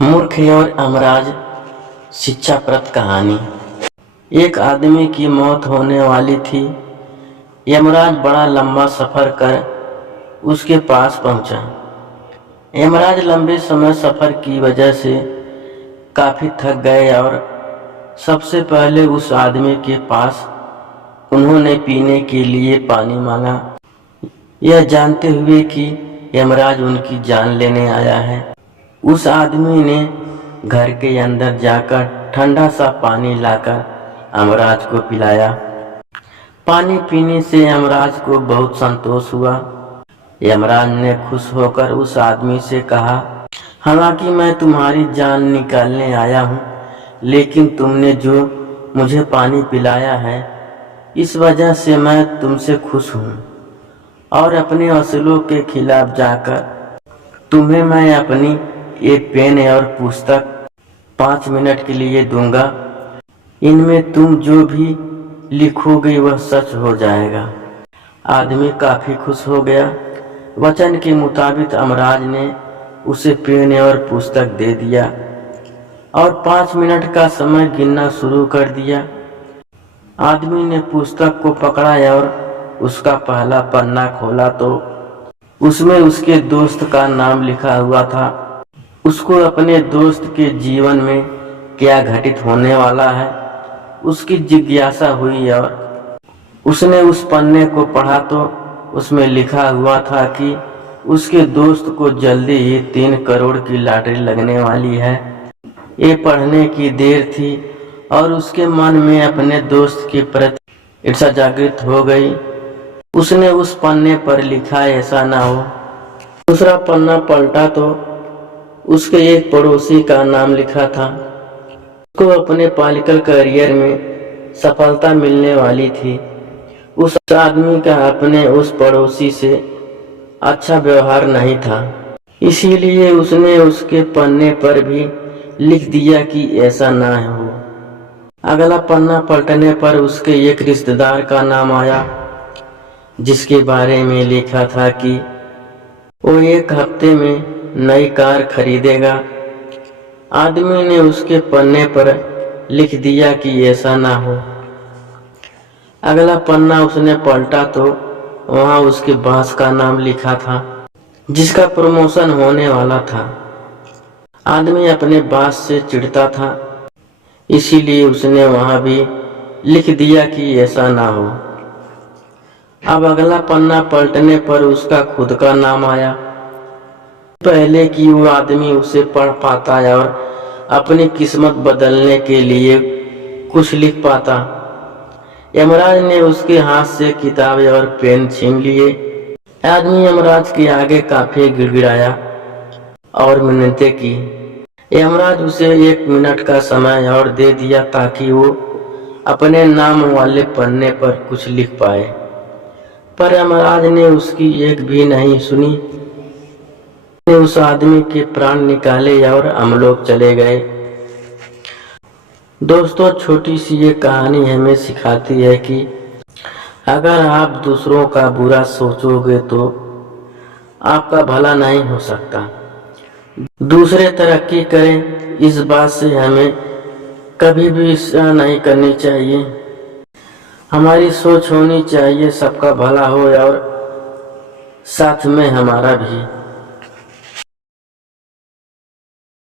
मूर्ख और अमराज शिक्षाप्रद कहानी। एक आदमी की मौत होने वाली थी। यमराज बड़ा लंबा सफ़र कर उसके पास पहुंचा। यमराज लंबे समय सफ़र की वजह से काफ़ी थक गए और सबसे पहले उस आदमी के पास उन्होंने पीने के लिए पानी मांगा, यह जानते हुए कि यमराज उनकी जान लेने आया है। उस आदमी ने घर के अंदर जाकर ठंडा सा पानी लाकर यमराज को पिलाया। पानी पीने से यमराज को बहुत संतोष हुआ। यमराज ने खुश होकर उस आदमी से कहा, हालांकि मैं तुम्हारी जान निकालने आया हूँ, लेकिन तुमने जो मुझे पानी पिलाया है इस वजह से मैं तुमसे खुश हूँ और अपने असूलों के खिलाफ जाकर तुम्हें मैं अपनी एक पेन और पुस्तक 5 मिनट के लिए दूंगा। इनमें तुम जो भी लिखोगे वह सच हो जाएगा। आदमी काफ़ी खुश हो गया। वचन के मुताबिक यमराज ने उसे पेन और पुस्तक दे दिया और 5 मिनट का समय गिनना शुरू कर दिया। आदमी ने पुस्तक को पकड़ा और उसका पहला पन्ना खोला तो उसमें उसके दोस्त का नाम लिखा हुआ था। उसको अपने दोस्त के जीवन में क्या घटित होने वाला है उसकी जिज्ञासा हुई और उसने उस पन्ने को पढ़ा तो उसमें लिखा हुआ था कि उसके दोस्त को जल्दी ही 3 करोड़ की लॉटरी लगने वाली है। ये पढ़ने की देर थी और उसके मन में अपने दोस्त के प्रति ईर्ष्या जागृत हो गई। उसने उस पन्ने पर लिखा ऐसा ना हो। दूसरा पन्ना पलटा तो उसके एक पड़ोसी का नाम लिखा था। उसको अपने पॉलिटिकल करियर में सफलता मिलने वाली थी। उस आदमी का अपने उस पड़ोसी से अच्छा व्यवहार नहीं था, इसीलिए उसने उसके पन्ने पर भी लिख दिया कि ऐसा ना हो। अगला पन्ना पलटने पर उसके एक रिश्तेदार का नाम आया, जिसके बारे में लिखा था कि वो 1 हफ्ते में नई कार खरीदेगा। आदमी ने उसके पन्ने पर लिख दिया कि ऐसा ना हो। अगला पन्ना उसने पलटा तो वहाँ उसके बॉस का नाम लिखा था, जिसका प्रमोशन होने वाला था। आदमी अपने बॉस से चिढ़ता था, इसीलिए उसने वहाँ भी लिख दिया कि ऐसा ना हो। अब अगला पन्ना पलटने पर उसका खुद का नाम आया, पहले कि वो आदमी उसे पढ़ पाता और अपनी किस्मत बदलने के लिए कुछ लिख पाता। यमराज ने उसके हाथ से किताब और पेन छीन लिए। आदमी यमराज के आगे काफी गिड़गिड़ाया और मिन्नतें की। यमराज उसे 1 मिनट का समय और दे दिया ताकि वो अपने नाम वाले पन्ने पर कुछ लिख पाए, पर यमराज ने उसकी एक भी नहीं सुनी। उस आदमी के प्राण निकाले और हम लोग चले गए। दोस्तों, छोटी सी ये कहानी हमें सिखाती है कि अगर आप दूसरों का बुरा सोचोगे तो आपका भला नहीं हो सकता। दूसरे तरक्की करें, इस बात से हमें कभी भी ईर्ष्या नहीं करनी चाहिए। हमारी सोच होनी चाहिए सबका भला हो और साथ में हमारा भी।